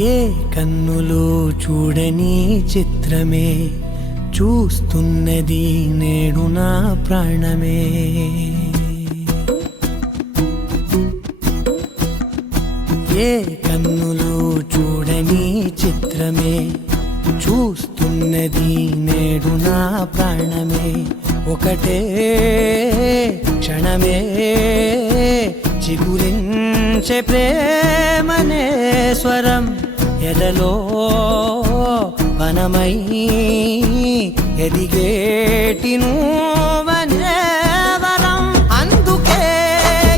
ఏ కన్నులో చూడని చిత్రమే చూస్తున్నది నేడు నా ప్రాణమే. ఏ కన్నులో చూడని చిత్రమే చూస్తున్నది నేడు నా ప్రాణమే. ఒకటే క్షణమే చిగురించే ప్రేమనే స్వరం ఎదలో వనమై ఎదిగేటి నువ్వనే వరం. అందుకే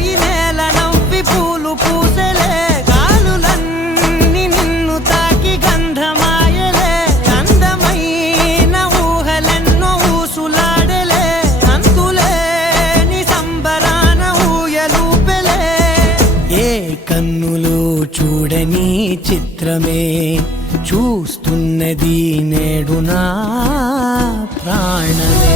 ఈ నేల నవ్వి పూలు పూసెలే, గాలులన్నీ నిన్ను తాకి గంధమాయలే. అందమైన ఊహలెన్నో ఊసులాడలే, అంతులేని సంబరాన ఊయలూపెలే. ఏ కన్నులో చూడని చిత్రమే చూస్తున్నది నేడు నా ప్రాణమే.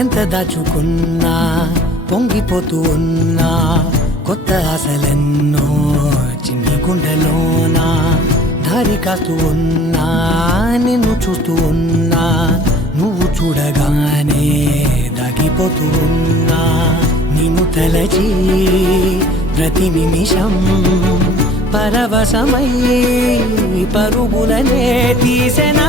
ఎంత దాచుకున్నా పొంగిపోతూ ఉన్నా, కొత్త ఆశలెన్నో చిన్ని గుండెలోనా. దారి కాస్తూ ఉన్నా, నిన్ను చూస్తూ ఉన్నా, నువ్వు చూడగానే దాగిపోతూ ఉన్నా. నిన్ను తలచి ప్రతి నిమిషం పరవశమై పరుగులనే తీసెనా.